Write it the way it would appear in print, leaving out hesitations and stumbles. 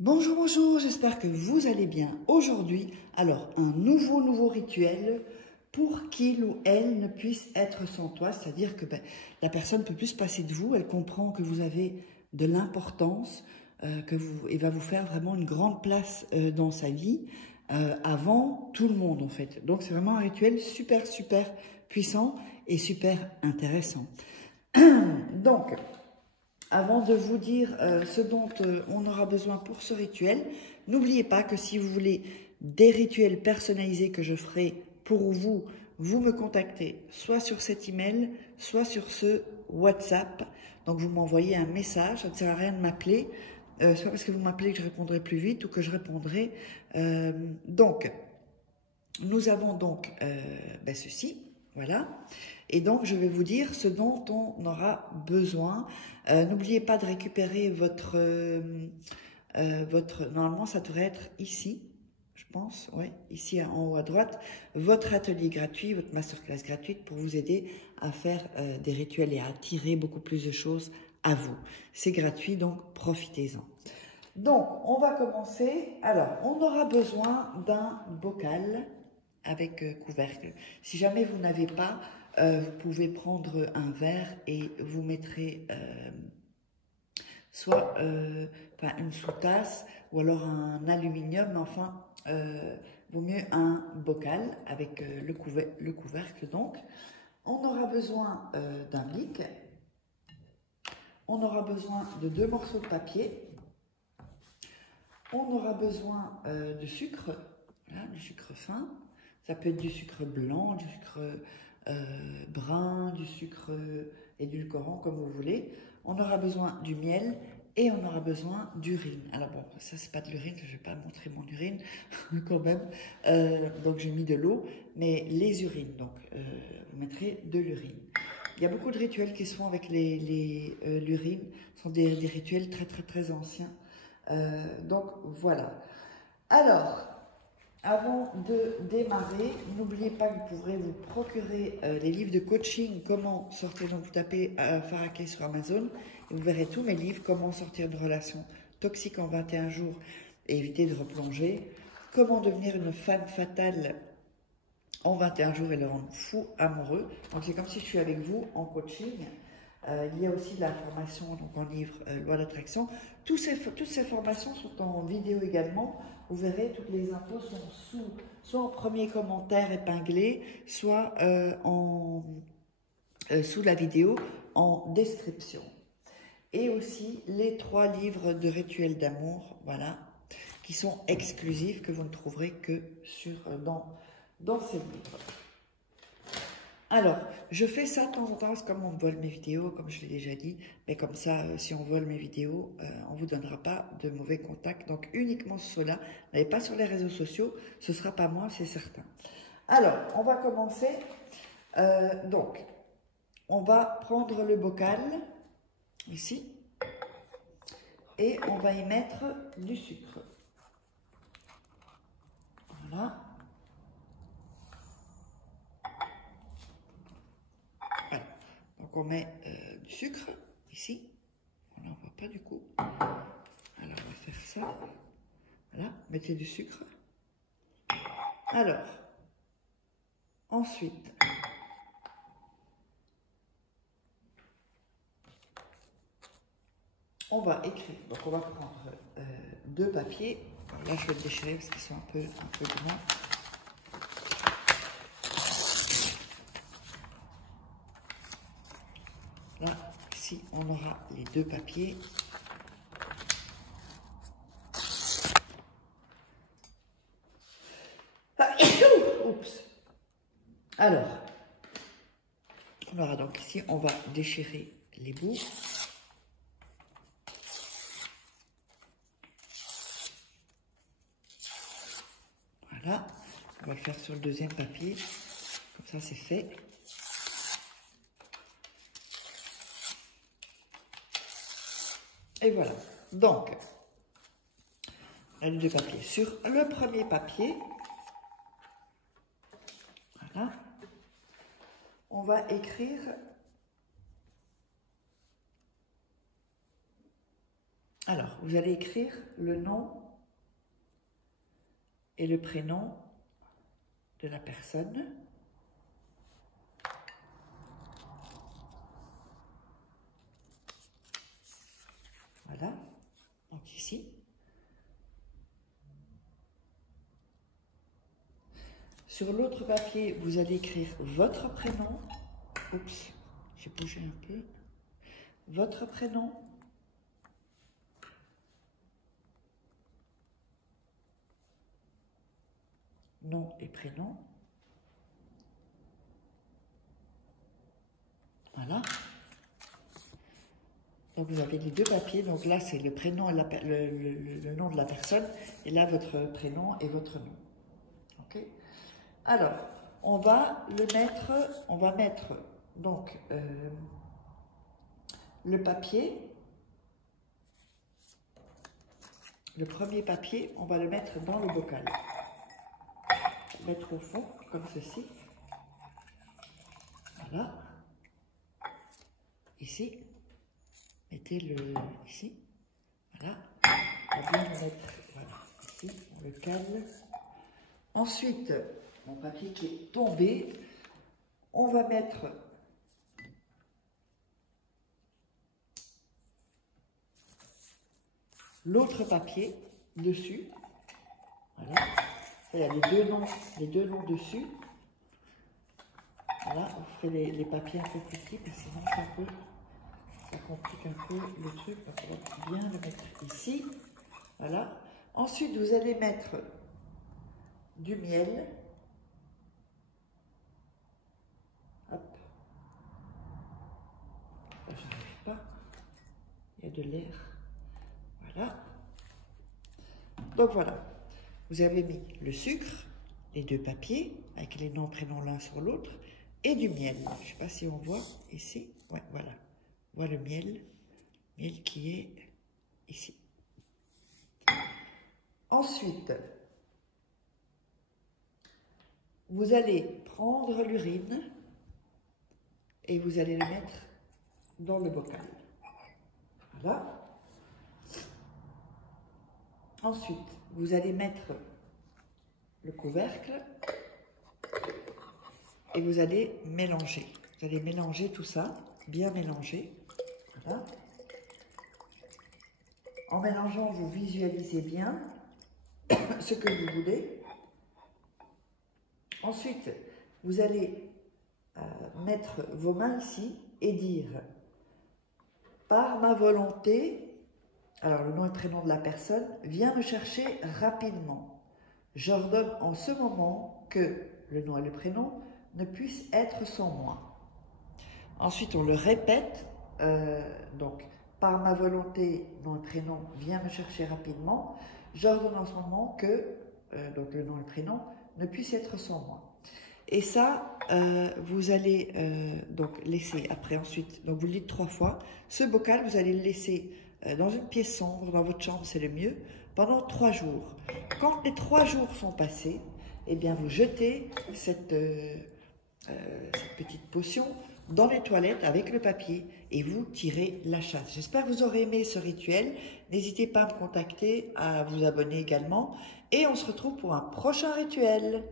Bonjour, bonjour, j'espère que vous allez bien. Aujourd'hui, alors, un nouveau rituel pour qu'il ou elle ne puisse être sans toi, c'est-à-dire que la personne ne peut plus se passer de vous, elle comprend que vous avez de l'importance, et va vous faire vraiment une grande place dans sa vie, avant tout le monde en fait. Donc c'est vraiment un rituel super puissant et super intéressant. Donc, avant de vous dire ce dont on aura besoin pour ce rituel, n'oubliez pas que si vous voulez des rituels personnalisés que je ferai pour vous, vous me contactez soit sur cet email, soit sur ce WhatsApp. Donc vous m'envoyez un message, ça ne sert à rien de m'appeler, soit parce que vous m'appelez que je répondrai plus vite ou que je répondrai. Donc, nous avons donc ceci. Voilà. Et donc, je vais vous dire ce dont on aura besoin. N'oubliez pas de récupérer normalement, ça devrait être ici, je pense, ouais, ici en haut à droite, votre atelier gratuit, votre masterclass gratuite pour vous aider à faire des rituels et à attirer beaucoup plus de choses à vous. C'est gratuit, donc profitez-en. Donc, on va commencer. Alors, on aura besoin d'un bocal avec couvercle. Si jamais vous n'avez pas, vous pouvez prendre un verre et vous mettrez soit une sous-tasse ou alors un aluminium, mais enfin, vaut mieux un bocal avec le couvercle. Donc, on aura besoin d'un bic, on aura besoin de 2 morceaux de papier, on aura besoin de sucre, voilà, du sucre fin. Ça peut être du sucre blanc, du sucre brun, du sucre édulcorant, comme vous voulez. On aura besoin du miel et on aura besoin d'urine. Alors bon, ça c'est pas de l'urine, je ne vais pas montrer mon urine quand même. Donc j'ai mis de l'eau, mais les urines, donc vous mettrez de l'urine. Il y a beaucoup de rituels qui se font avec l'urine. Ce sont des rituels très anciens. Donc voilà. Alors, avant de démarrer, n'oubliez pas que vous pourrez vous procurer les livres de coaching, comment sortir, donc vous tapez Faraké sur Amazon, et vous verrez tous mes livres, comment sortir d'une relation toxique en 21 jours et éviter de replonger, comment devenir une femme fatale en 21 jours et le rendre fou amoureux. Donc c'est comme si je suis avec vous en coaching. Il y a aussi la formation donc en livre Loi d'attraction. Toutes ces formations sont en vidéo également. Vous verrez, toutes les infos sont soit en premier commentaire épinglé, soit sous la vidéo en description. Et aussi les 3 livres de rituels d'amour, voilà, qui sont exclusifs, que vous ne trouverez que dans ces livres. Alors, je fais ça de temps en temps, parce que comme on me vole mes vidéos, comme je l'ai déjà dit, mais comme ça, si on vole mes vidéos, on ne vous donnera pas de mauvais contacts. Donc, uniquement cela. N'allez pas sur les réseaux sociaux, ce ne sera pas moi, c'est certain. Alors, on va commencer. Donc, on va prendre le bocal, ici, et on va y mettre du sucre. Voilà. Donc on met du sucre ici. On n'en voit pas du coup. Alors on va faire ça. Voilà, mettez du sucre. Alors, ensuite, on va écrire. Donc on va prendre 2 papiers. Alors là je vais le déchirer parce qu'ils sont un peu grands. Là, ici, on aura les 2 papiers. Oups. Alors, on aura donc ici, on va déchirer les bouts. Voilà. On va le faire sur le 2e papier. Comme ça, c'est fait. Et voilà. Donc, les 2 papiers. Sur le premier papier, voilà, on va écrire. Alors, vous allez écrire le nom et le prénom de la personne. Voilà, donc ici. Sur l'autre papier, vous allez écrire votre prénom. Oups, j'ai bougé un peu. Votre prénom. Nom et prénom. Voilà. Donc vous avez les deux papiers. Donc là, c'est le prénom et le nom de la personne. Et là, votre prénom et votre nom. OK? Alors, on va mettre donc le papier. Le premier papier, on va le mettre dans le bocal. Mettre au fond, comme ceci. Voilà. Ici. Mettez-le ici. Voilà. On va bien le mettre, voilà, ici. On le cale. Ensuite, mon papier qui est tombé, on va mettre l'autre papier dessus. Voilà. Il y a les deux noms dessus. Voilà, on ferait les papiers un peu plus petits, parce que sinon ça complique un peu le truc. Donc on va bien le mettre ici. Voilà. Ensuite, vous allez mettre du miel. Hop. Là, je n'arrive pas. Il y a de l'air. Voilà. Donc voilà. Vous avez mis le sucre, les deux papiers, avec les noms, prénoms l'un sur l'autre, et du miel. Je ne sais pas si on voit ici. Ouais, voilà. On voit le miel qui est ici. Ensuite, vous allez prendre l'urine et vous allez le mettre dans le bocal. Voilà. Ensuite, vous allez mettre le couvercle et vous allez mélanger. Vous allez mélanger tout ça, bien mélanger. Voilà. En mélangeant, vous visualisez bien ce que vous voulez. Ensuite, vous allez mettre vos mains ici et dire « Par ma volonté », alors le nom et prénom de la personne, « viens me chercher rapidement. J'ordonne en ce moment que le nom et le prénom ne puissent être sans moi. » Ensuite, on le répète, donc « Par ma volonté, nom et prénom, viens me chercher rapidement. J'ordonne en ce moment que, donc le nom et le prénom, ne puissent être sans moi. » Et ça, vous allez donc laisser après ensuite, donc vous le dites 3 fois, ce bocal, vous allez le laisser dans une pièce sombre, dans votre chambre, c'est le mieux, pendant 3 jours. Quand les 3 jours sont passés, eh bien vous jetez cette petite potion dans les toilettes avec le papier et vous tirez la chasse. J'espère que vous aurez aimé ce rituel. N'hésitez pas à me contacter, à vous abonner également et on se retrouve pour un prochain rituel.